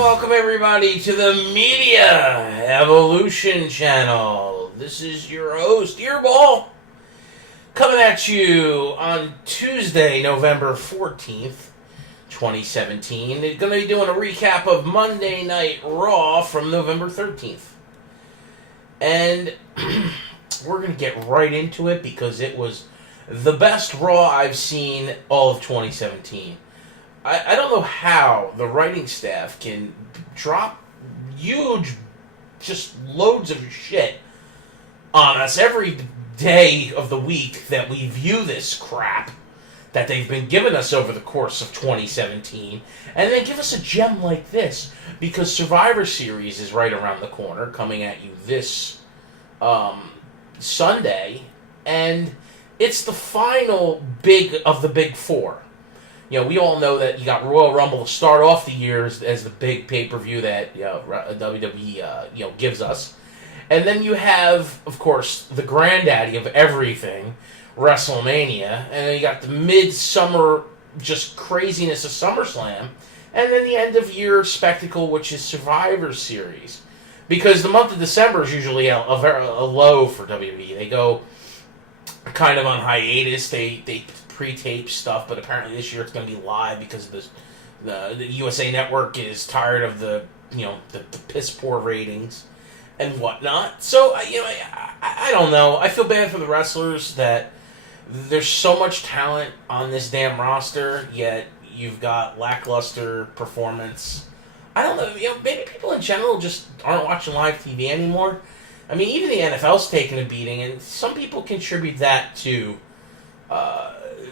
welcome everybody to the Media Evolution channel. This is your host, Eirbal, coming at you on Tuesday, November 14th, 2017. We're going to be doing a recap of Monday Night Raw from November 13th. And we're going to get right into it because it was the best Raw I've seen all of 2017. I don't know how the writing staff can drop huge, just loads of shit on us every day of the week that we view this crap that they've been giving us over the course of 2017, and then give us a gem like this, because Survivor Series is right around the corner, coming at you this Sunday, and it's the final big of the big four. You know, we all know that you got Royal Rumble to start off the year as the big pay-per-view that WWE gives us. And then you have, of course, the granddaddy of everything, WrestleMania. And then you got the midsummer just craziness of SummerSlam. And then the end-of-year spectacle, which is Survivor Series. Because the month of December is usually a low for WWE. They go kind of on hiatus. They pre-tape stuff, but apparently this year it's going to be live because the USA Network is tired of the piss poor ratings and whatnot. So I don't know. I feel bad for the wrestlers that there's so much talent on this damn roster, yet you've got lackluster performance. I don't know. Maybe people in general just aren't watching live TV anymore. I mean, even the NFL's taking a beating, and some people contribute that to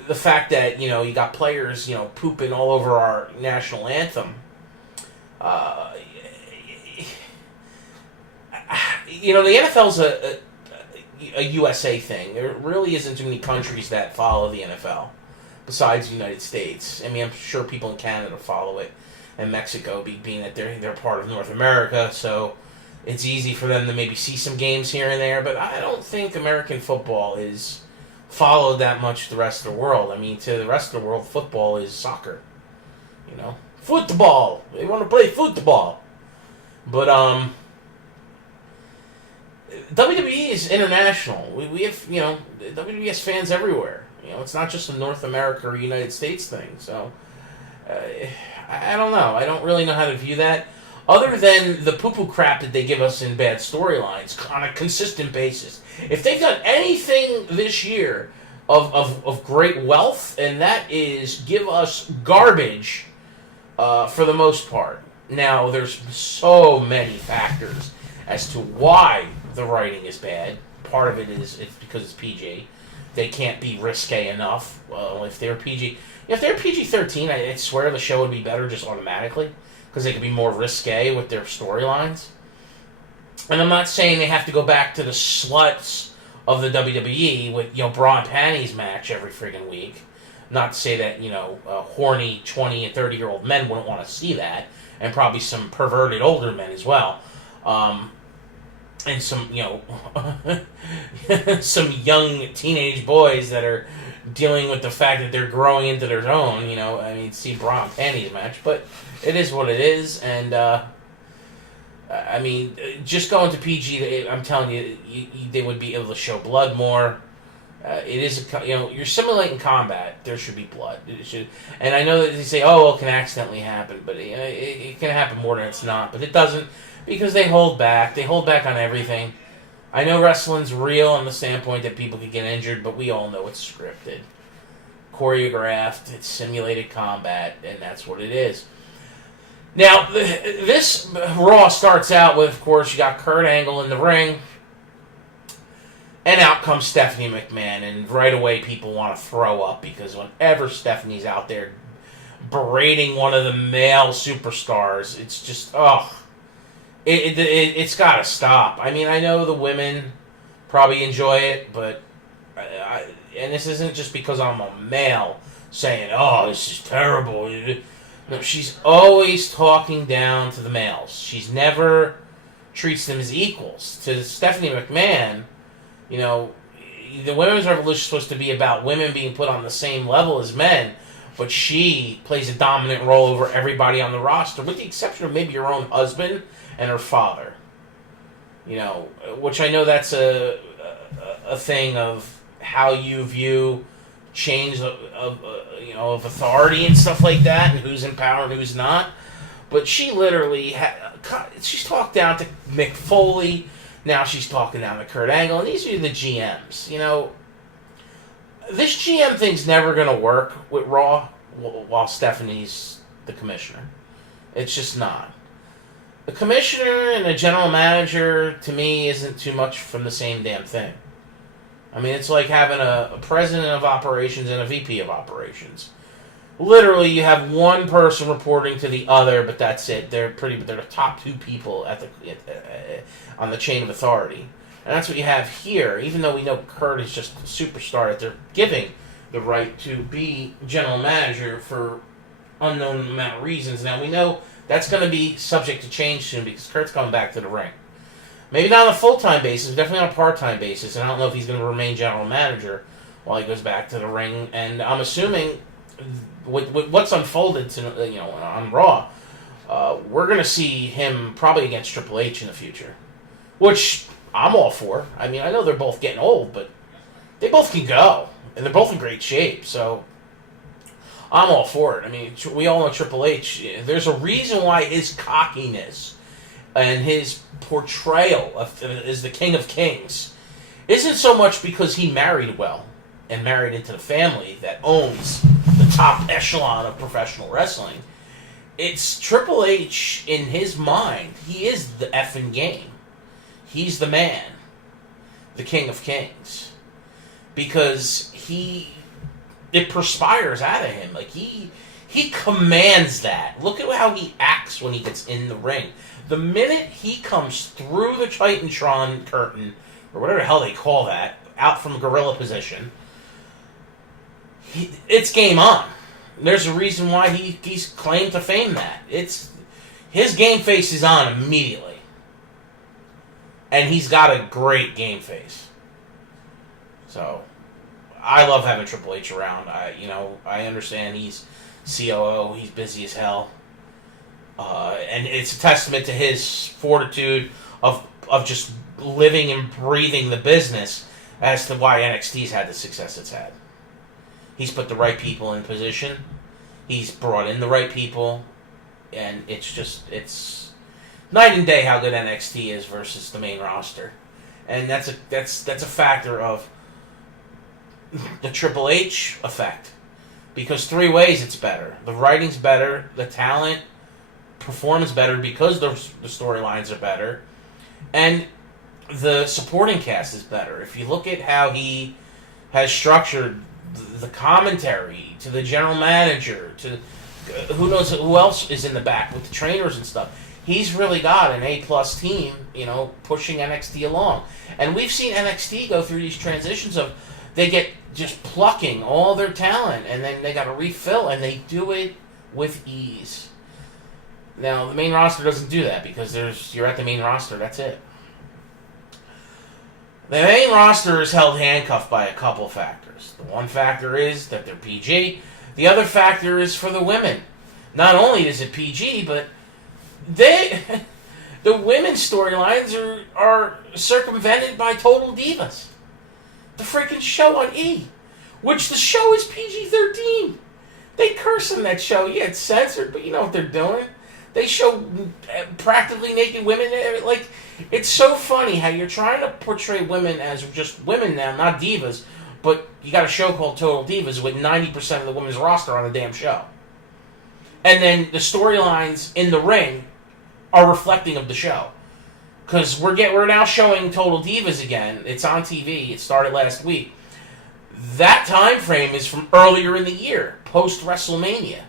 the fact that, you got players, pooping all over our national anthem. The NFL's a USA thing. There really isn't too many countries that follow the NFL besides the United States. I mean, I'm sure people in Canada follow it, and Mexico, being that they're part of North America, so it's easy for them to maybe see some games here and there, but I don't think American football is followed that much the rest of the world. I mean, to the rest of the world, football is soccer. Football. They want to play football. But WWE is international. We have, WWE has fans everywhere. It's not just a North America or United States thing. So I don't know. I don't really know how to view that. Other than the poo-poo crap that they give us in bad storylines on a consistent basis. If they've done anything this year of great wealth, and that is give us garbage for the most part. Now, there's so many factors as to why the writing is bad. Part of it is it's because it's PG. They can't be risque enough. If they're PG-13, I swear the show would be better just automatically, because they could be more risque with their storylines. And I'm not saying they have to go back to the sluts of the WWE with, bra and panties match every friggin' week. Not to say that, horny 20 and 30-year-old men wouldn't want to see that, and probably some perverted older men as well. And some, some young teenage boys that are dealing with the fact that they're growing into their own, see bra and panties match, but it is what it is, and, just going to PG, I'm telling you, they would be able to show blood more. It is, you're simulating combat. There should be blood. It should, and I know that they say, oh, it can accidentally happen, but it can happen more than it's not. But it doesn't, because they hold back. They hold back on everything. I know wrestling's real on the standpoint that people can get injured, but we all know it's scripted, choreographed, it's simulated combat, and that's what it is. Now, this Raw starts out with, of course, you got Kurt Angle in the ring, and out comes Stephanie McMahon, and right away people want to throw up, because whenever Stephanie's out there berating one of the male superstars, it's just, it's got to stop. I mean, I know the women probably enjoy it, but, and this isn't just because I'm a male saying, oh, this is terrible. No, she's always talking down to the males. She's never treats them as equals. To Stephanie McMahon, the women's revolution is supposed to be about women being put on the same level as men, but she plays a dominant role over everybody on the roster, with the exception of maybe her own husband and her father. You know, which I know that's a thing of how you view change of authority and stuff like that, and who's in power and who's not. But she literally she's talked down to Mick Foley. Now she's talking down to Kurt Angle, and these are the GMs. You know, this GM thing's never going to work with Raw while Stephanie's the commissioner. It's just not. The commissioner and the general manager, to me, isn't too much from the same damn thing. I mean, it's like having a president of operations and a VP of operations. Literally, you have one person reporting to the other, but that's it. They're the top two people on the chain of authority. And that's what you have here, even though we know Kurt is just a superstar that they're giving the right to be general manager for unknown amount of reasons. Now, we know that's going to be subject to change soon because Kurt's coming back to the ring. Maybe not on a full-time basis, definitely on a part-time basis, and I don't know if he's going to remain general manager while he goes back to the ring. And I'm assuming with what's unfolded on Raw, we're going to see him probably against Triple H in the future, which I'm all for. I mean, I know they're both getting old, but they both can go, and they're both in great shape, so I'm all for it. I mean, we all know Triple H. There's a reason why his cockiness and his portrayal as the King of Kings isn't so much because he married well and married into the family that owns the top echelon of professional wrestling. It's Triple H, in his mind, he is the effing game. He's the man, the King of Kings, because it perspires out of him. Like he commands that. Look at how he acts when he gets in the ring. The minute he comes through the Titantron curtain, or whatever the hell they call that, out from gorilla position, it's game on. There's a reason why he's claimed to fame that. It's his game face is on immediately. And he's got a great game face. So I love having Triple H around. I understand he's COO, he's busy as hell. And it's a testament to his fortitude of just living and breathing the business as to why NXT's had the success it's had. He's put the right people in position. He's brought in the right people. And it's night and day how good NXT is versus the main roster. And that's a factor of the Triple H effect. Because three ways it's better. The writing's better, the talent performs better because the storylines are better, and the supporting cast is better. If you look at how he has structured the commentary, to the general manager, to who knows who else is in the back with the trainers and stuff, he's really got an A-plus team, pushing NXT along. And we've seen NXT go through these transitions of they get just plucking all their talent, and then they got to refill, and they do it with ease. Now, the main roster doesn't do that because you're at the main roster, that's it. The main roster is held handcuffed by a couple factors. The one factor is that they're PG. The other factor is for the women. Not only is it PG, but the women's storylines are circumvented by Total Divas. The freaking show on E, which the show is PG-13. They curse in that show. Yeah, it's censored, but you know what they're doing. They show practically naked women. Like, it's so funny how you're trying to portray women as just women now, not divas, but you got a show called Total Divas with 90% of the women's roster on the damn show. And then the storylines in the ring are reflecting of the show. Because we're now showing Total Divas again. It's on TV. It started last week. That time frame is from earlier in the year, post-WrestleMania,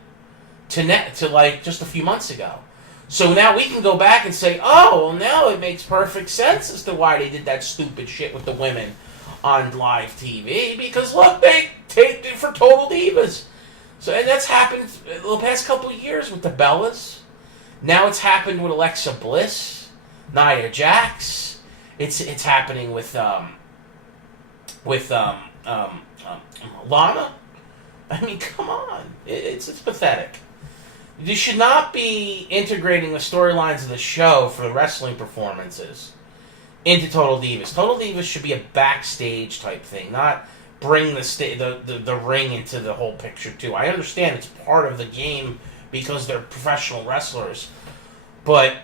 to like just a few months ago. So now we can go back and say, oh, well, now it makes perfect sense as to why they did that stupid shit with the women on live TV. Because, look, they taped it for Total Divas. So, and that's happened the past couple of years with the Bellas. Now it's happened with Alexa Bliss, Nia Jax. It's happening with Lana. I mean, come on. It's pathetic. You should not be integrating the storylines of the show for the wrestling performances into Total Divas. Total Divas should be a backstage type thing, not bring the ring into the whole picture too. I understand it's part of the game because they're professional wrestlers, but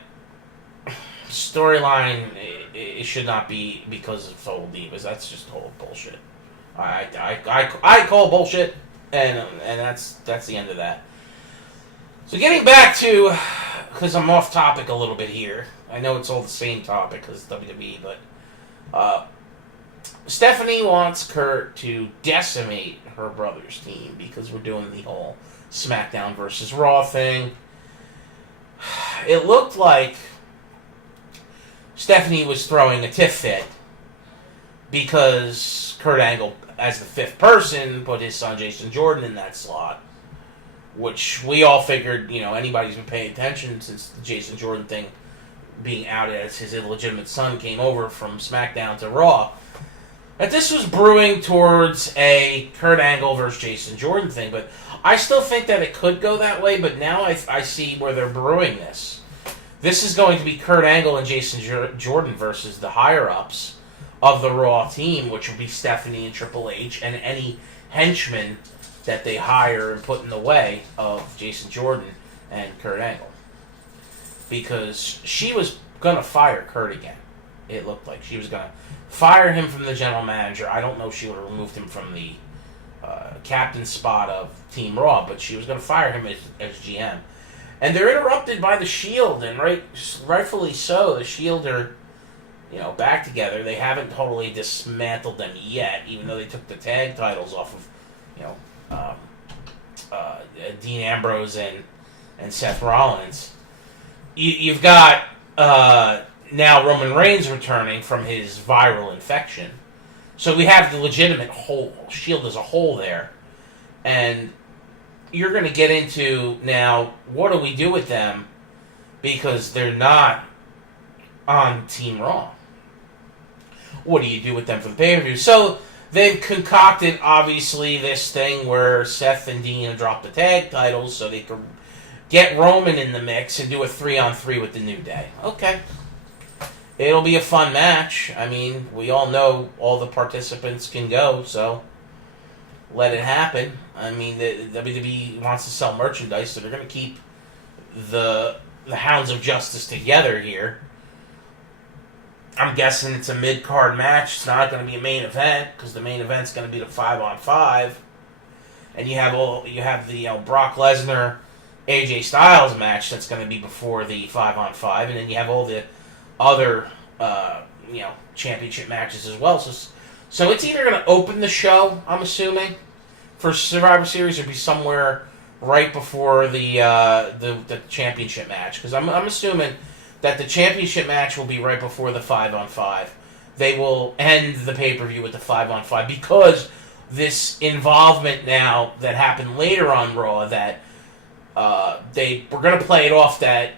storyline it should not be because of Total Divas. That's just total bullshit. I call bullshit, and that's the end of that. So getting back to, because I'm off topic a little bit here. I know it's all the same topic because it's WWE, but Stephanie wants Kurt to decimate her brother's team because we're doing the whole SmackDown versus Raw thing. It looked like Stephanie was throwing a tiff fit because Kurt Angle, as the fifth person, put his son Jason Jordan in that slot, which we all figured, anybody who's been paying attention since the Jason Jordan thing being outed as his illegitimate son came over from SmackDown to Raw, that this was brewing towards a Kurt Angle versus Jason Jordan thing. But I still think that it could go that way, but now I see where they're brewing this. This is going to be Kurt Angle and Jason Jordan versus the higher-ups of the Raw team, which will be Stephanie and Triple H and any henchmen that they hire and put in the way of Jason Jordan and Kurt Angle. Because she was going to fire Kurt again. It looked like she was going to fire him from the general manager. I don't know if she would have removed him from the captain spot of Team Raw, but she was going to fire him as GM. And they're interrupted by the Shield, and rightfully so. The Shield are, back together. They haven't totally dismantled them yet, even though they took the tag titles off of, Dean Ambrose and Seth Rollins. You've got now Roman Reigns returning from his viral infection. So we have the legitimate Shield as a whole there. And you're going to get into now, what do we do with them? Because they're not on Team Raw. What do you do with them for the pay-per-view? So they've concocted, obviously, this thing where Seth and Dean drop the tag titles so they can get Roman in the mix and do a 3-on-3 with the New Day. Okay. It'll be a fun match. I mean, we all know all the participants can go, so let it happen. I mean, the WWE wants to sell merchandise, so they're going to keep the Hounds of Justice together here. I'm guessing it's a mid-card match. It's not going to be a main event, because the main event's going to be the 5-on-5. And you have the Brock Lesnar AJ Styles match that's going to be before the 5-on-5, and then you have all the other championship matches as well. So it's either going to open the show, I'm assuming, for Survivor Series, or be somewhere right before the championship match, because I'm assuming that the championship match will be right before the 5-on-5. They will end the pay-per-view with the 5-on-5 because this involvement now that happened later on Raw, that they were going to play it off that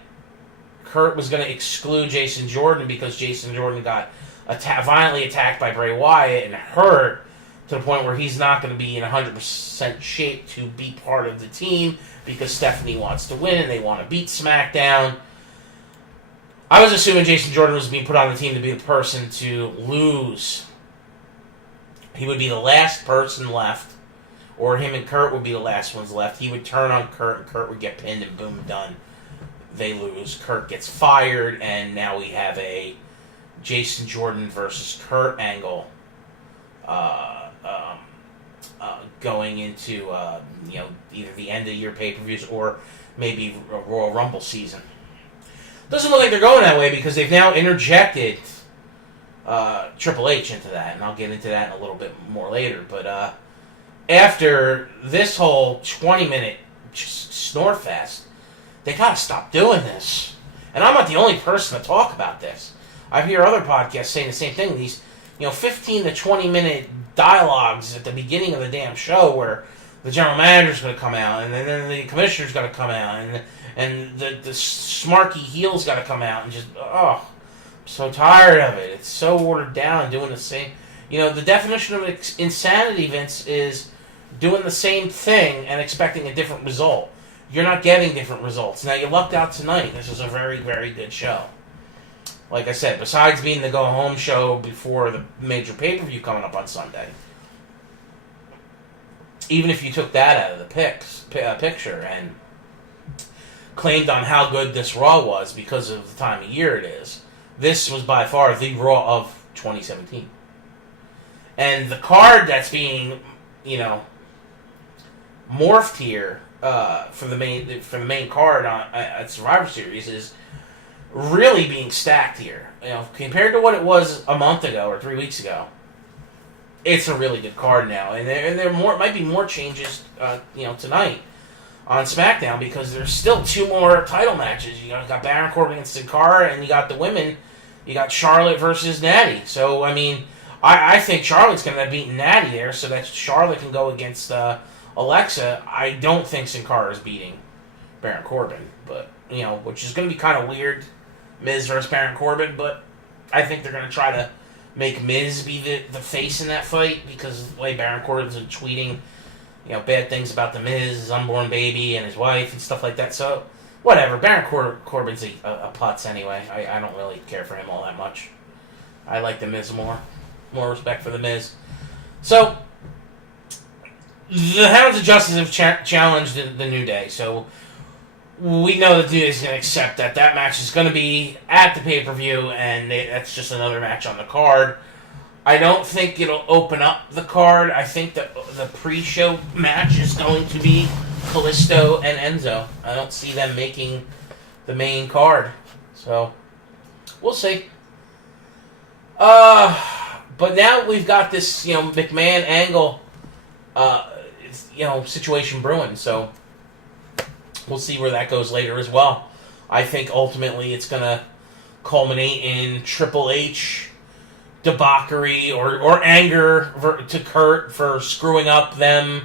Kurt was going to exclude Jason Jordan because Jason Jordan got violently attacked by Bray Wyatt and hurt to the point where he's not going to be in 100% shape to be part of the team because Stephanie wants to win and they want to beat SmackDown. I was assuming Jason Jordan was being put on the team to be the person to lose. He would be the last person left, or him and Kurt would be the last ones left. He would turn on Kurt, and Kurt would get pinned, and boom, done. They lose. Kurt gets fired, and now we have a Jason Jordan versus Kurt Angle going into either the end of year pay-per-views or maybe a Royal Rumble season. Doesn't look like they're going that way because they've now interjected Triple H into that, and I'll get into that in a little bit more later. But after this whole 20-minute snore fest, they gotta stop doing this. And I'm not the only person to talk about this. I hear other podcasts saying the same thing. These 15 to 20-minute dialogues at the beginning of the damn show where the general manager's going to come out, and then the commissioner's going to come out, and the smarky heel's got to come out, and just, I'm so tired of it. It's so watered down, doing the same. The definition of insanity, Vince, is doing the same thing and expecting a different result. You're not getting different results. Now, you lucked out tonight. This was a very, very good show. Like I said, besides being the go-home show before the major pay-per-view coming up on Sunday, even if you took that out of the picture and claimed on how good this Raw was because of the time of year it is, this was by far the Raw of 2017. And the card that's being, morphed here for the main card at Survivor Series is really being stacked here. Compared to what it was a month ago or 3 weeks ago, it's a really good card now, and there might be more changes, tonight on SmackDown because there's still 2 more title matches. You got Baron Corbin against Sin Cara, and you got the women. You got Charlotte versus Natty. So I think Charlotte's going to end up beating Natty there, so that Charlotte can go against Alexa. I don't think Sin Cara is beating Baron Corbin, but which is going to be kind of weird, Miz versus Baron Corbin. But I think they're going to try to make Miz be the face in that fight because the way Baron Corbin's been tweeting, bad things about the Miz, his unborn baby, and his wife and stuff like that. So whatever, Baron Corbin's a putz anyway. I don't really care for him all that much. I like the Miz more respect for the Miz. So the Hounds of Justice have challenged the New Day. So we know that New Day's going to accept that match is going to be at the pay-per-view, and that's just another match on the card. I don't think it'll open up the card. I think that the pre-show match is going to be Kalisto and Enzo. I don't see them making the main card. So we'll see. But now we've got this, McMahon Angle, situation brewing. So we'll see where that goes later as well. I think ultimately it's going to culminate in Triple H debauchery or anger to Kurt for screwing up them,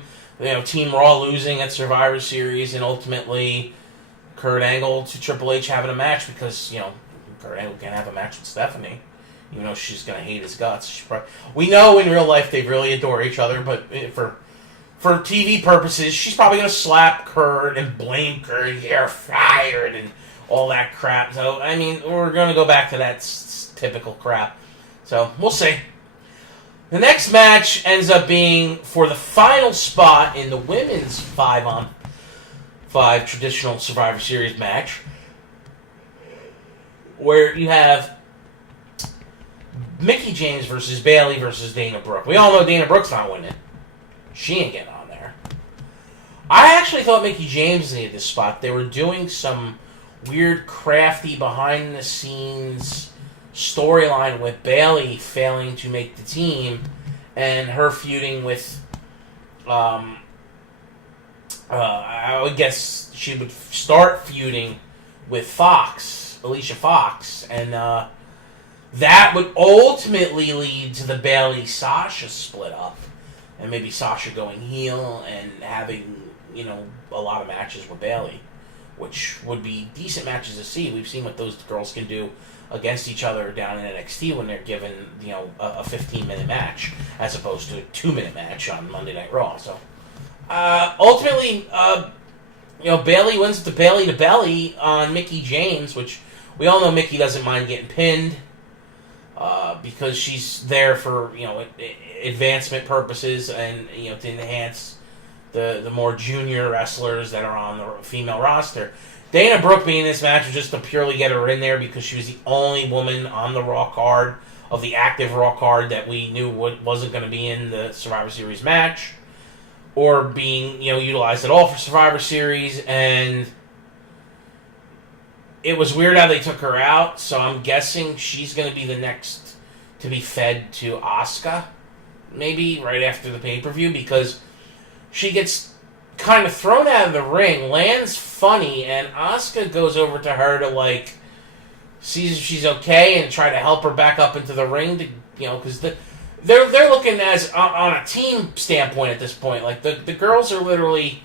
Team Raw losing at Survivor Series, and ultimately Kurt Angle to Triple H having a match because, Kurt Angle can't have a match with Stephanie. She's going to hate his guts. We know in real life they really adore each other, but for TV purposes, she's probably going to slap Kurt and blame Kurt, you're fired, and all that crap. So, we're going to go back to that typical crap. So, we'll see. The next match ends up being for the final spot in the women's 5-on-5 traditional Survivor Series match, where you have Mickie James versus Bayley versus Dana Brooke. We all know Dana Brooke's not winning. She ain't getting on there. I actually thought Mickie James needed this spot. They were doing some weird, crafty, behind-the-scenes storyline with Bayley failing to make the team and her feuding with I would guess she would start feuding with Alicia Fox, and that would ultimately lead to the Bayley-Sasha split up, and maybe Sasha going heel and having, a lot of matches with Bayley, which would be decent matches to see. We've seen what those girls can do against each other down in NXT when they're given, a 15-minute match as opposed to a 2-minute match on Monday Night Raw. So, ultimately, Bayley wins the Bayley to Belly on Mickie James, which we all know Mickie doesn't mind getting pinned because she's there for, advancement purposes and, to enhance the more junior wrestlers that are on the female roster. Dana Brooke being in this match was just to purely get her in there because she was the only woman on the Raw card, of the active Raw card, that we knew wasn't going to be in the Survivor Series match or being, utilized at all for Survivor Series. And it was weird how they took her out, so I'm guessing she's going to be the next to be fed to Asuka, maybe right after the pay-per-view, because she gets kind of thrown out of the ring, lands funny, and Asuka goes over to her to, sees if she's okay and try to help her back up into the ring, to, because they're looking as, on a team standpoint at this point, the girls are literally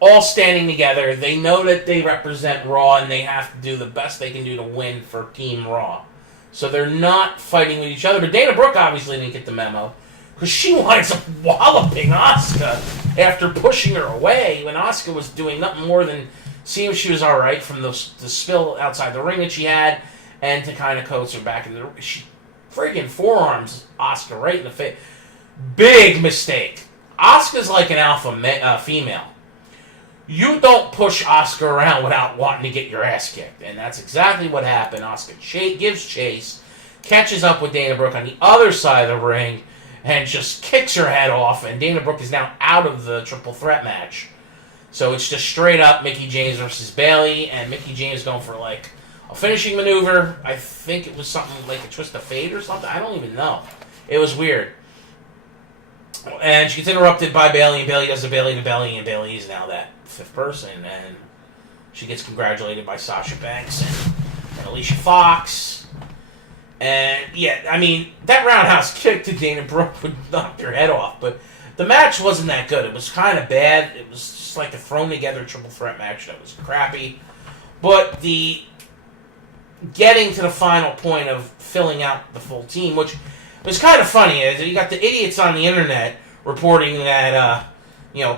all standing together. They know that they represent Raw, and they have to do the best they can do to win for Team Raw. So they're not fighting with each other. But Dana Brooke obviously didn't get the memo because she winds up walloping Asuka after pushing her away when Asuka was doing nothing more than seeing if she was all right from the spill outside the ring that she had, and to kind of coax her back in the ring. She freaking forearms Asuka right in the face. Big mistake. Asuka's like an alpha female. You don't push Asuka around without wanting to get your ass kicked. And that's exactly what happened. Asuka gives chase, catches up with Dana Brooke on the other side of the ring, and just kicks her head off. And Dana Brooke is now out of the triple threat match. So it's just straight up Mickie James versus Bayley. And Mickie James going for like a finishing maneuver. I think it was something like a twist of fate or something. I don't even know. It was weird. And she gets interrupted by Bayley, and Bayley does the Bayley to Bayley, and Bayley is now that fifth person, and she gets congratulated by Sasha Banks and Alicia Fox. And yeah, I mean, that roundhouse kick to Dana Brooke would knock her head off, but the match wasn't that good. It was kind of bad. It was just like a thrown together triple threat match that was crappy. But the getting to the final point of filling out the full team, which was kind of funny, is you got the idiots on the internet reporting that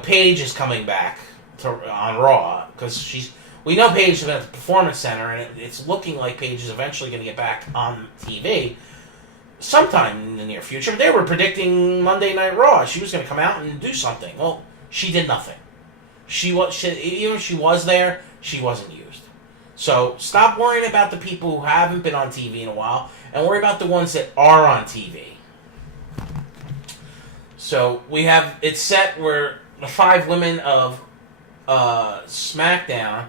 Paige is coming back on Raw, because we know Paige has been at the Performance Center, and it's looking like Paige is eventually going to get back on TV sometime in the near future. They were predicting Monday Night Raw. She was going to come out and do something. Well, she did nothing. Even if she was there, she wasn't used. So stop worrying about the people who haven't been on TV in a while, and worry about the ones that are on TV. So we have it set where the 5 women of SmackDown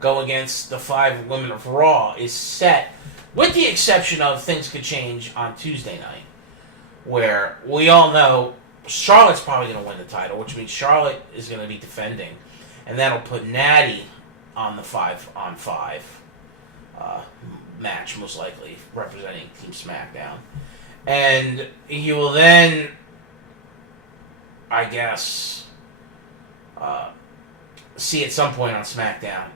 go against the 5 women of Raw is set, with the exception of things could change on Tuesday night, where we all know Charlotte's probably going to win the title, which means Charlotte is going to be defending, and that'll put Natty on the 5-on-5 match, most likely representing Team SmackDown. And you will then, I guess, see at some point on SmackDown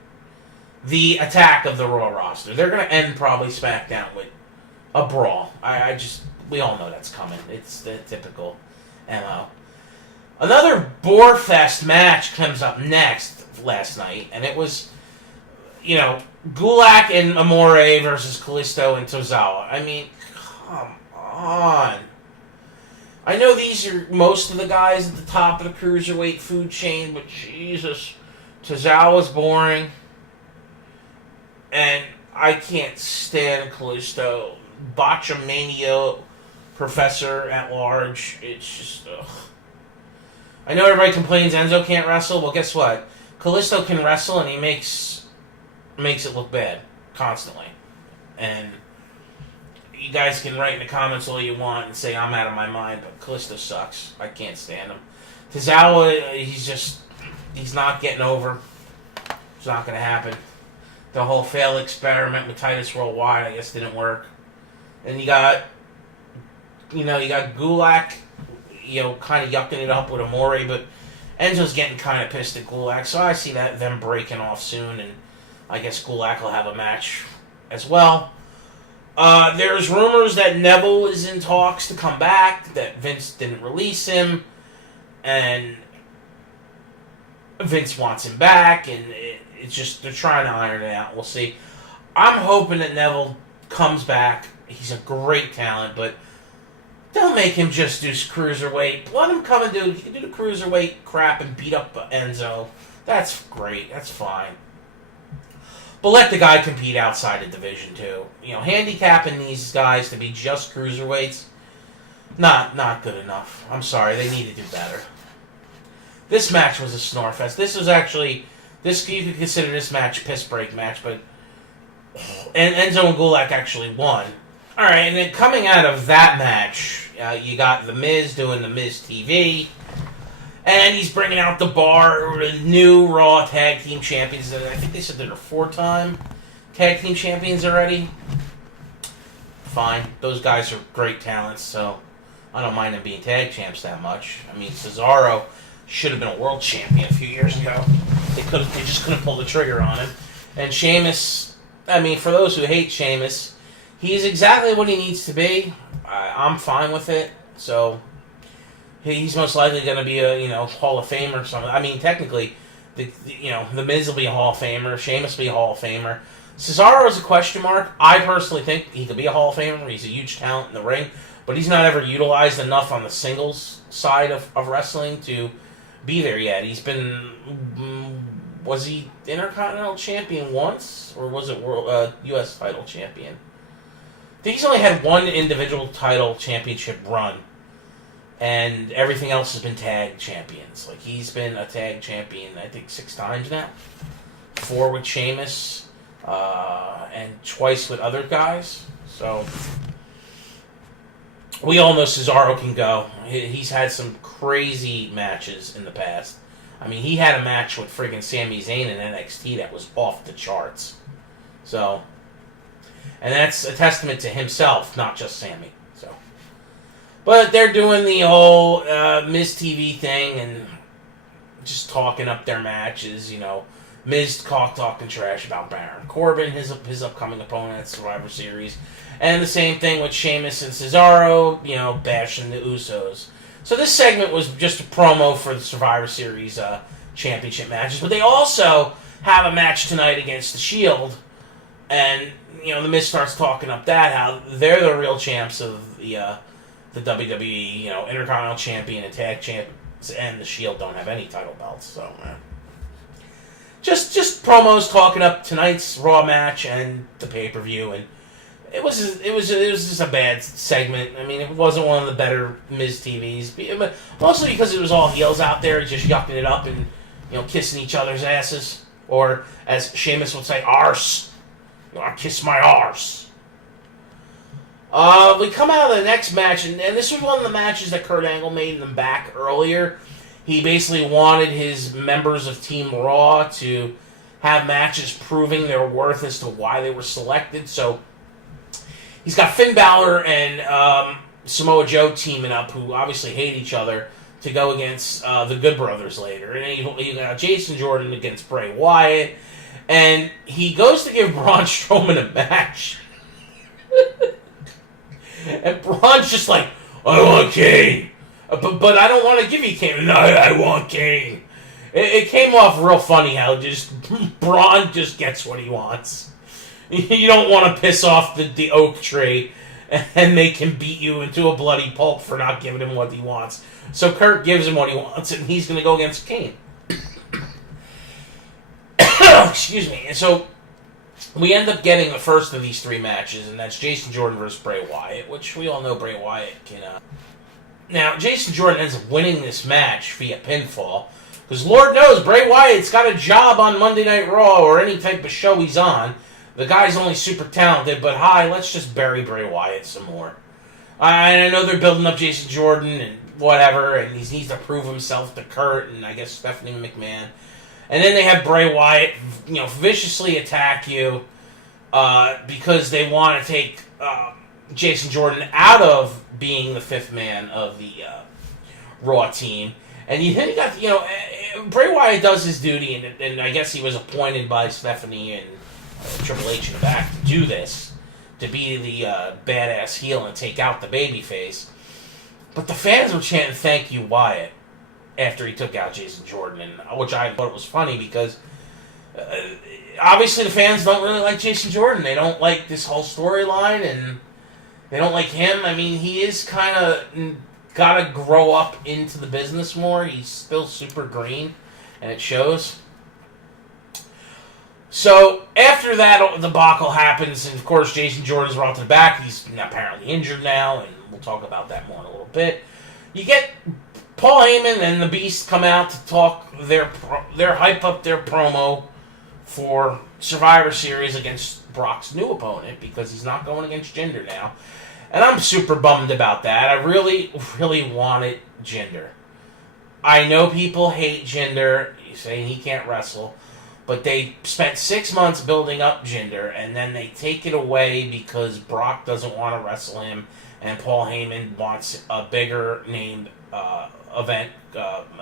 the attack of the Raw roster. They're going to end probably SmackDown with a brawl. We all know that's coming. It's the typical MO. Another bore-fest match comes up next last night, and it was, Gulak and Amore versus Kalisto and Tozawa. I mean, come on. I know these are most of the guys at the top of the cruiserweight food chain, but Jesus, Tozawa's boring. And I can't stand Kalisto. Botchamania Professor at large. It's just, ugh. I know everybody complains Enzo can't wrestle. Well, guess what? Kalisto can wrestle, and he makes it look bad constantly. And you guys can write in the comments all you want and say I'm out of my mind, but Kalisto sucks. I can't stand him. Tozawa, he's not getting over. It's not going to happen. The whole failed experiment with Titus Worldwide, I guess, didn't work. And you got Gulak, kind of yucking it up with Amore, but Enzo's getting kind of pissed at Gulak, so I see them breaking off soon, and I guess Gulak will have a match as well. There's rumors that Neville is in talks to come back, that Vince didn't release him, and Vince wants him back, and it's just, they're trying to iron it out. We'll see. I'm hoping that Neville comes back. He's a great talent, but don't make him just do cruiserweight. Let him come and he can do the cruiserweight crap and beat up Enzo. That's great. That's fine. But let the guy compete outside the division, too. Handicapping these guys to be just cruiserweights, not good enough. I'm sorry. They need to do better. This match was a snore fest. This was actually, you could consider this match piss break match, but and Enzo and Gulak actually won. All right, and then coming out of that match, you got The Miz doing The Miz TV, and he's bringing out the bar, the new Raw Tag Team Champions. I think they said they're 4-time Tag Team Champions already. Fine, those guys are great talents, so I don't mind them being Tag Champs that much. I mean, Cesaro should have been a World Champion a few years ago. They just couldn't pull the trigger on him. And Sheamus, I mean, for those who hate Sheamus, he's exactly what he needs to be. I'm fine with it. So he's most likely going to be a Hall of Famer or something. I mean, technically, the Miz will be a Hall of Famer. Sheamus will be a Hall of Famer. Cesaro is a question mark. I personally think he could be a Hall of Famer. He's a huge talent in the ring, but he's not ever utilized enough on the singles side of wrestling to be there yet. He's been... was he Intercontinental Champion once? Or was it World U.S. title champion? I think he's only had one individual title championship run. And everything else has been tag champions. Like, he's been a tag champion, I think, 6 times now. 4 with Sheamus, and twice with other guys. So, we all know Cesaro can go. He's had some crazy matches in the past. I mean, he had a match with friggin' Sami Zayn in NXT that was off the charts. So, and that's a testament to himself, not just Sami. So, but they're doing the whole Miz TV thing and just talking up their matches. Miz talking trash about Baron Corbin, his upcoming opponent at Survivor Series, and the same thing with Sheamus and Cesaro. Bashing the Usos. So this segment was just a promo for the Survivor Series championship matches, but they also have a match tonight against the Shield, and the Miz starts talking up that how they're the real champs of the WWE, Intercontinental Champion and Tag Champs, and the Shield don't have any title belts. So just promos talking up tonight's Raw match and the pay-per-view, and it was just a bad segment. I mean, it wasn't one of the better Miz TVs, but mostly because it was all heels out there just yucking it up and kissing each other's asses, or as Sheamus would say, arse. I kiss my arse. We come out of the next match, and this was one of the matches that Kurt Angle made them back earlier. He basically wanted his members of Team Raw to have matches proving their worth as to why they were selected. So he's got Finn Balor and Samoa Joe teaming up, who obviously hate each other, to go against the Good Brothers later. And you got Jason Jordan against Bray Wyatt. And he goes to give Braun Strowman a match. And Braun's just like, I want Kane. But I don't want to give you Kane. No, I want Kane. It came off real funny how just Braun just gets what he wants. You don't want to piss off the oak tree and make him beat you into a bloody pulp for not giving him what he wants. So Kurt gives him what he wants, and he's going to go against Kane. Excuse me. And so we end up getting the first of these 3 matches, and that's Jason Jordan versus Bray Wyatt, which we all know Bray Wyatt can... Now, Jason Jordan ends up winning this match via pinfall, because Lord knows Bray Wyatt's got a job on Monday Night Raw or any type of show he's on. The guy's only super talented, but let's just bury Bray Wyatt some more. I know they're building up Jason Jordan and whatever, and he needs to prove himself to Kurt and I guess Stephanie McMahon. And then they have Bray Wyatt, viciously attack you because they want to take Jason Jordan out of being the 5th man of the Raw team. And then you got, Bray Wyatt does his duty, and I guess he was appointed by Stephanie and Triple H in the back to do this, to be the badass heel and take out the babyface. But the fans were chanting, "Thank you, Wyatt," after he took out Jason Jordan, which I thought was funny because obviously the fans don't really like Jason Jordan. They don't like this whole storyline, and they don't like him. I mean, he is kind of got to grow up into the business more. He's still super green, and it shows. So, after that debacle happens, and of course Jason Jordan's brought to the back. He's apparently injured now, and we'll talk about that more in a little bit. You get Paul Heyman and the Beast come out to talk their hype up their promo for Survivor Series against Brock's new opponent, because he's not going against Jinder now. And I'm super bummed about that. I really, really wanted Jinder. I know people hate Jinder, saying he can't wrestle, but they spent 6 months building up Jinder, and then they take it away because Brock doesn't want to wrestle him, and Paul Heyman wants a bigger named event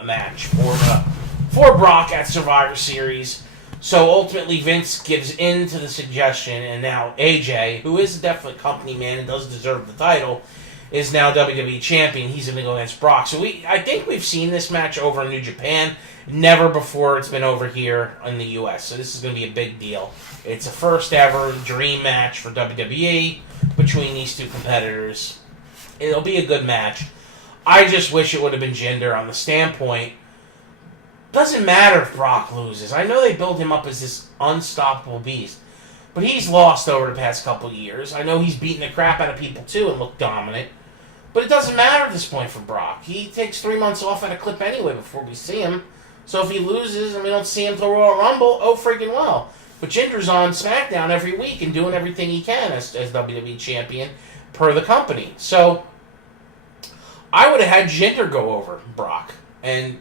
match for Brock at Survivor Series. So ultimately Vince gives in to the suggestion, and now AJ, who is a definite company man and does deserve the title, is now WWE champion. He's going to go against Brock. So I think we've seen this match over in New Japan. Never before it's been over here in the U.S. So this is going to be a big deal. It's a first ever dream match for WWE between these two competitors. It'll be a good match. I just wish it would have been Jinder on the standpoint. Doesn't matter if Brock loses. I know they build him up as this unstoppable beast. But he's lost over the past couple of years. I know he's beaten the crap out of people too and looked dominant. But it doesn't matter at this point for Brock. He takes 3 months off at a clip anyway before we see him. So if he loses and we don't see him till Royal Rumble, oh freaking well. But Jinder's on SmackDown every week and doing everything he can as WWE champion per the company. So I would have had Jinder go over Brock and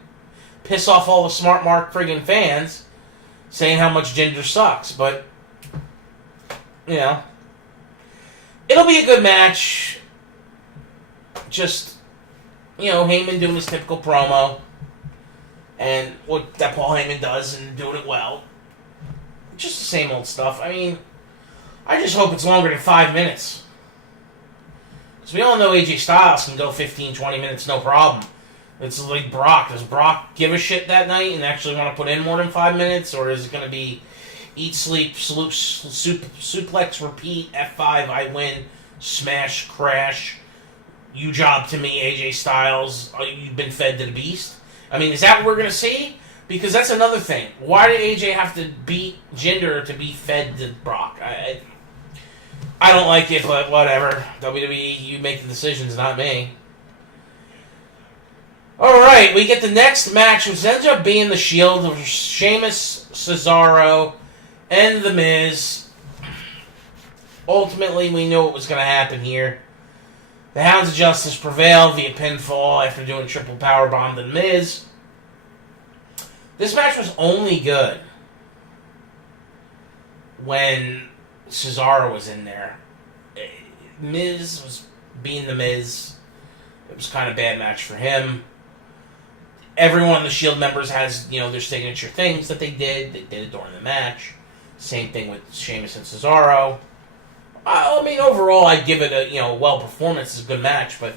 piss off all the smart mark friggin' fans saying how much Jinder sucks. But, you know, it'll be a good match. Just, you know, Heyman doing his typical promo and what that Paul Heyman does and doing it well. Just the same old stuff. I mean, I just hope it's longer than 5 minutes. Because we all know AJ Styles can go 15, 20 minutes, no problem. It's like Brock. Does Brock give a shit that night and actually want to put in more than 5 minutes? Or is it going to be eat, sleep, suplex, repeat, F5, I win, smash, crash, you job to me, AJ Styles, you've been fed to the beast? I mean, is that what we're going to see? Because that's another thing. Why did AJ have to beat Jinder to be fed to Brock? I don't like it, but whatever. WWE, you make the decisions, not me. Alright, we get the next match, which ends up being the Shield of Sheamus, Cesaro, and The Miz. Ultimately, we knew what was going to happen here. The Hounds of Justice prevailed via pinfall after doing triple powerbomb to The Miz. This match was only good when Cesaro was in there. Miz was being The Miz. It was kind of a bad match for him. Everyone of the Shield members has, you know, their signature things that they did. They did it during the match. Same thing with Sheamus and Cesaro. I mean, overall, I'd give it a, you know, well performance. It's a good match, but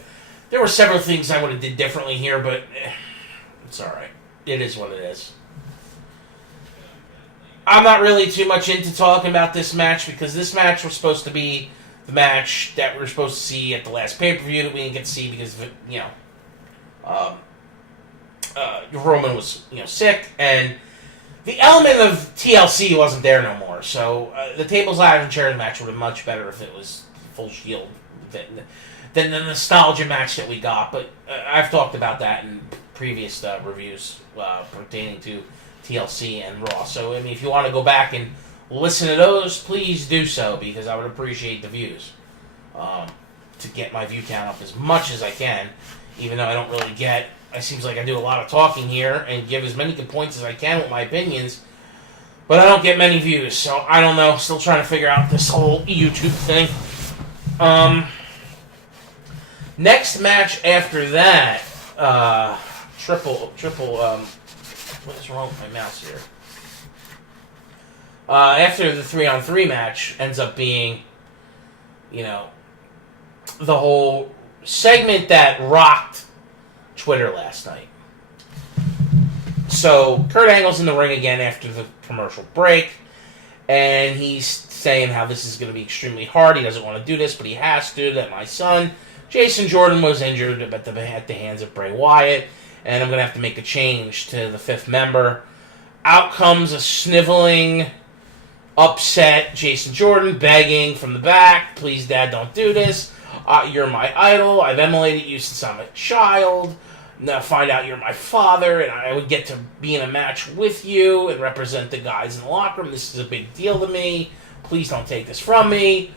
there were several things I would have did differently here, but it's all right. It is what it is. I'm not really too much into talking about this match because this match was supposed to be the match that we were supposed to see at the last pay-per-view that we didn't get to see because of, you know, Roman was, you know, sick, and the element of TLC wasn't there no more. So the tables, ladders, and chairs match would have been much better if it was full Shield than the nostalgia match that we got. But I've talked about that in previous reviews pertaining to TLC and Raw. So I mean, if you want to go back and listen to those, please do so because I would appreciate the views to get my view count up as much as I can. Even though I don't really get. It seems like I do a lot of talking here and give as many good points as I can with my opinions, but I don't get many views, so I don't know. Still trying to figure out this whole YouTube thing. Next match after that, what is wrong with my mouse here? After the 3-on-3 match ends up being, you know, the whole segment that rocked Twitter last night. So Kurt Angle's in the ring again after the commercial break, and he's saying how this is going to be extremely hard. He doesn't want to do this, but he has to. That my son, Jason Jordan, was injured at the hands of Bray Wyatt, and I'm going to have to make a change to the fifth member. Out comes a sniveling, upset Jason Jordan, begging from the back, "Please, Dad, don't do this. You're my idol. I've emulated you since I'm a child. Now find out you're my father, and I would get to be in a match with you and represent the guys in the locker room. This is a big deal to me. Please don't take this from me."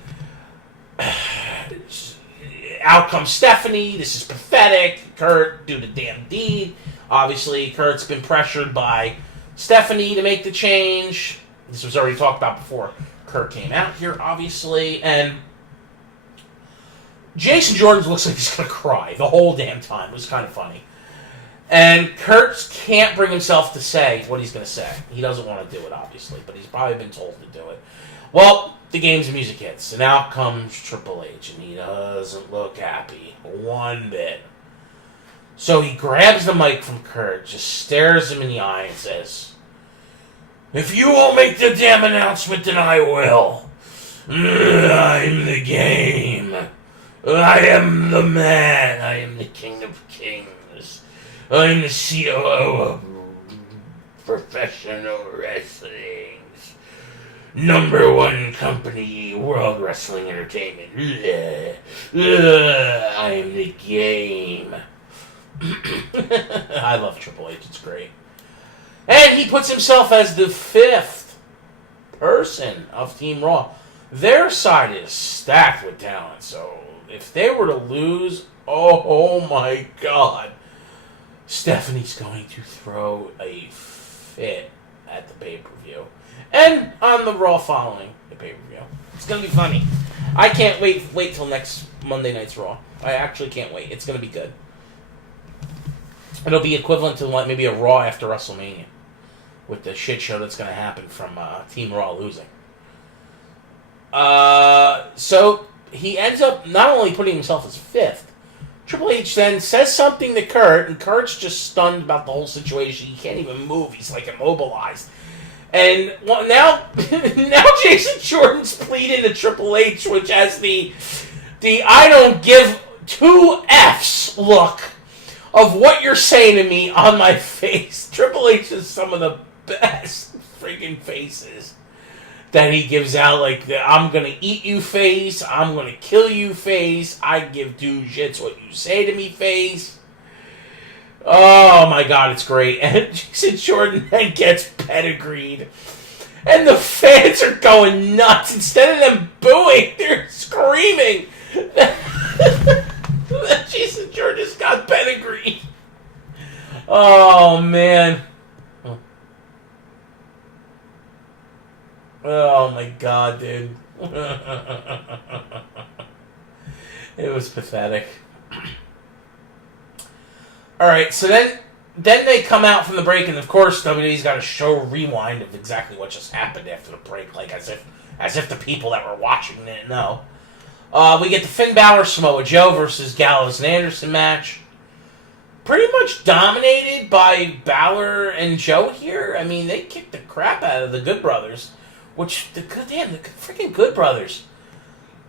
Out comes Stephanie. This is pathetic. Kurt, do the damn deed. Obviously, Kurt's been pressured by Stephanie to make the change. This was already talked about before Kurt came out here, obviously, and Jason Jordan looks like he's going to cry the whole damn time. It was kind of funny. And Kurt can't bring himself to say what he's going to say. He doesn't want to do it, obviously, but he's probably been told to do it. Well, the game's music hits, and out comes Triple H, and he doesn't look happy one bit. So he grabs the mic from Kurt, just stares him in the eye, and says, "If you won't make the damn announcement, then I will. I'm the game. I am the man. I am the king of kings. I'm the COO of professional wrestling's #1 company, World Wrestling Entertainment. I am the game." I love Triple H. It's great. And he puts himself as the 5th person of Team Raw. Their side is stacked with talent, so if they were to lose, oh my God, Stephanie's going to throw a fit at the pay-per-view. And on the Raw following the pay-per-view. It's going to be funny. I can't wait till next Monday night's Raw. I actually can't wait. It's going to be good. It'll be equivalent to like maybe a Raw after WrestleMania, with the shit show that's going to happen from Team Raw losing. So he ends up not only putting himself as 5th, Triple H then says something to Kurt, and Kurt's just stunned about the whole situation. He can't even move. He's like immobilized. And now Jason Jordan's pleading to Triple H, which has the I don't give 2 F's look of what you're saying to me on my face. Triple H is some of the best freaking faces that he gives out, like the "I'm gonna eat you" face, "I'm gonna kill you" face, "I give 2 shits what you say to me" face. Oh my God, it's great. And Jason Jordan then gets pedigreed, and the fans are going nuts. Instead of them booing, they're screaming that Jason Jordan just got pedigreed. Oh man. Oh my God, dude. It was pathetic. Alright, so then they come out from the break, and of course WWE's got a show rewind of exactly what just happened after the break, like as if the people that were watching didn't know. We get the Finn Balor Samoa Joe versus Gallows and Anderson match. Pretty much dominated by Balor and Joe here. I mean, they kicked the crap out of the Good Brothers. Which, the freaking Good Brothers,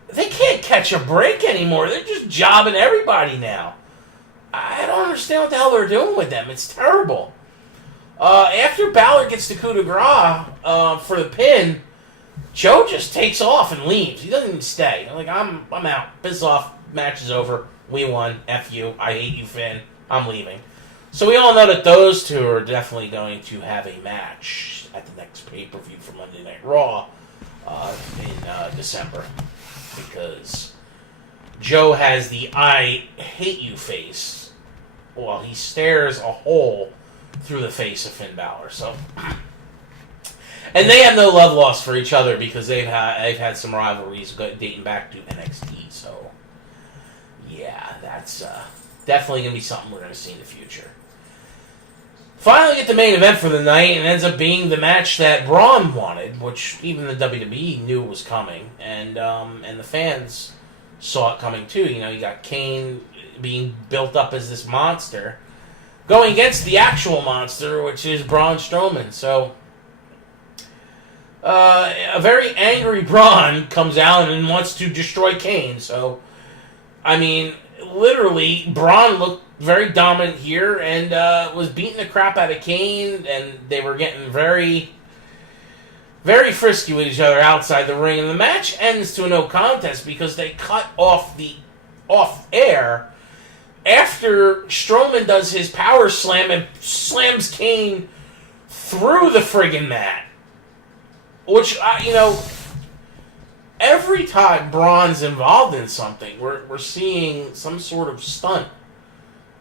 they can't catch a break anymore. They're just jobbing everybody now. I don't understand what the hell they're doing with them. It's terrible. After Balor gets the coup de grace for the pin, Joe just takes off and leaves. He doesn't even stay. Like, I'm out. Piss off. Match is over. We won. F you. I hate you, Finn. I'm leaving. So we all know that those two are definitely going to have a match at the next pay-per-view for Monday Night Raw in December. Because Joe has the "I hate you" face while he stares a hole through the face of Finn Balor. So, and they have no love lost for each other because they've had some rivalries dating back to NXT. So, yeah, that's definitely going to be something we're going to see in the future. Finally get the main event for the night, and it ends up being the match that Braun wanted, which even the WWE knew was coming, and the fans saw it coming too. You know, you got Kane being built up as this monster, going against the actual monster, which is Braun Strowman. So, a very angry Braun comes out and wants to destroy Kane. So, I mean, literally, Braun looked very dominant here and was beating the crap out of Kane, and they were getting very, very frisky with each other outside the ring. And the match ends to a no contest because they cut off the off-air after Strowman does his power slam and slams Kane through the friggin' mat. Which, every time Braun's involved in something, we're seeing some sort of stunt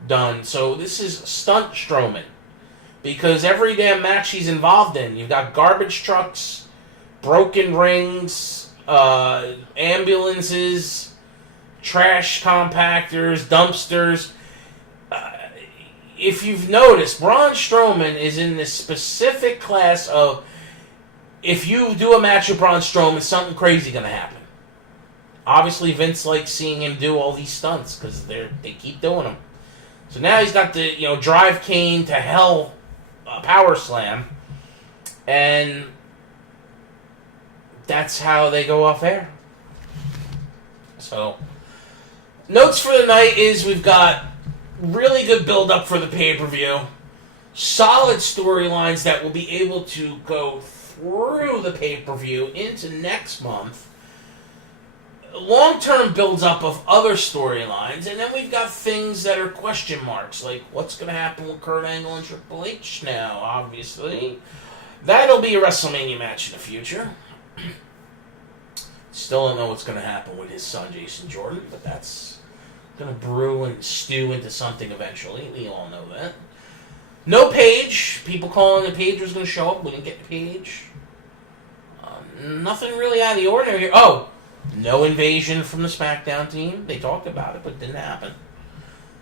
done. So this is stunt Strowman. Because every damn match he's involved in, you've got garbage trucks, broken rings, ambulances, trash compactors, dumpsters. If you've noticed, Braun Strowman is in this specific class of if you do a match with Braun Strowman, something crazy going to happen. Obviously, Vince likes seeing him do all these stunts because they keep doing them. So now he's got the drive Kane to hell power slam, and that's how they go off air. So notes for the night is we've got really good build up for the pay-per-view, solid storylines that will be able to go through the pay-per-view into next month. Long-term builds-up of other storylines, and then we've got things that are question marks, like what's going to happen with Kurt Angle and Triple H now, obviously. That'll be a WrestleMania match in the future. Still don't know what's going to happen with his son, Jason Jordan, but that's going to brew and stew into something eventually. We all know that. No Paige. People calling the Paige was going to show up. We didn't get the Paige. Nothing really out of the ordinary here. Oh! No invasion from the SmackDown team. They talked about it, but it didn't happen.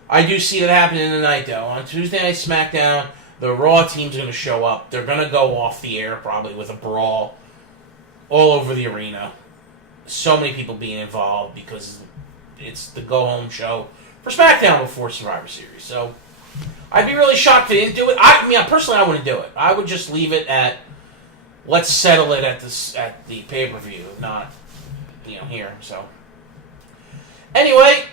I do see it happening tonight, though. On Tuesday Night SmackDown, the Raw team's going to show up. They're going to go off the air, probably with a brawl all over the arena. So many people being involved because it's the go-home show for SmackDown before Survivor Series. So I'd be really shocked if they didn't do it. Personally, I wouldn't do it. I would just leave it at, let's settle it at the pay-per-view, not here. So anyway,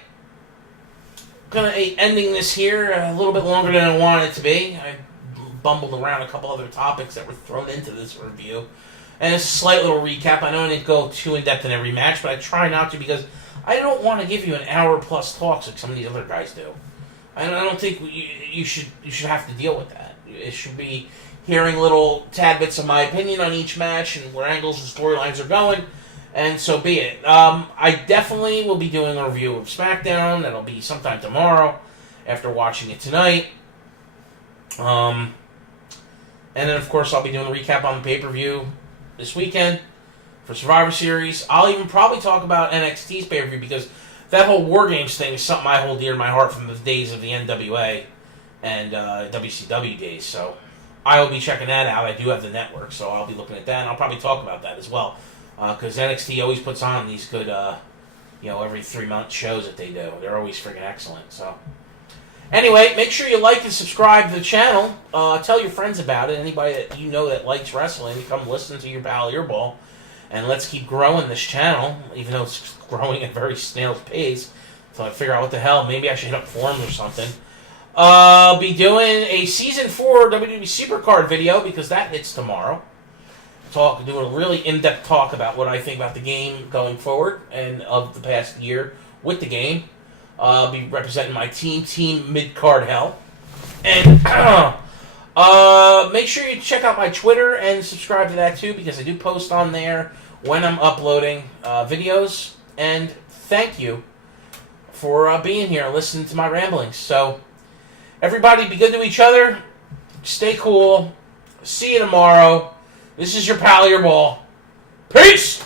gonna ending this here a little bit longer than I wanted it to be. I bumbled around a couple other topics that were thrown into this review, and it's a slight little recap. I know I didn't go too in depth in every match, but I try not to because I don't want to give you an hour plus talks like some of these other guys do. I don't think you should have to deal with that. It should be hearing little tad bits of my opinion on each match and where angles and storylines are going. And so be it. I definitely will be doing a review of SmackDown. That'll be sometime tomorrow after watching it tonight. And then, of course, I'll be doing a recap on the pay-per-view this weekend for Survivor Series. I'll even probably talk about NXT's pay-per-view because that whole War Games thing is something I hold dear to my heart from the days of the NWA and WCW days. So I will be checking that out. I do have the network, so I'll be looking at that, and I'll probably talk about that as well. Because NXT always puts on these good, every 3-month shows that they do. They're always freaking excellent. So, anyway, make sure you like and subscribe to the channel. Tell your friends about it. Anybody that you know that likes wrestling, come listen to your pal Eirbal. And let's keep growing this channel, even though it's growing at very snail's pace. So I figure out what the hell. Maybe I should hit up forums or something. I'll be doing a Season 4 WWE Supercard video because that hits tomorrow. Doing a really in-depth talk about what I think about the game going forward and of the past year with the game. I'll be representing my team Mid-Card Hell. And make sure you check out my Twitter and subscribe to that too because I do post on there when I'm uploading videos. And thank you for being here and listening to my ramblings. So, everybody be good to each other. Stay cool. See you tomorrow. This is your pal Eirbal. Peace!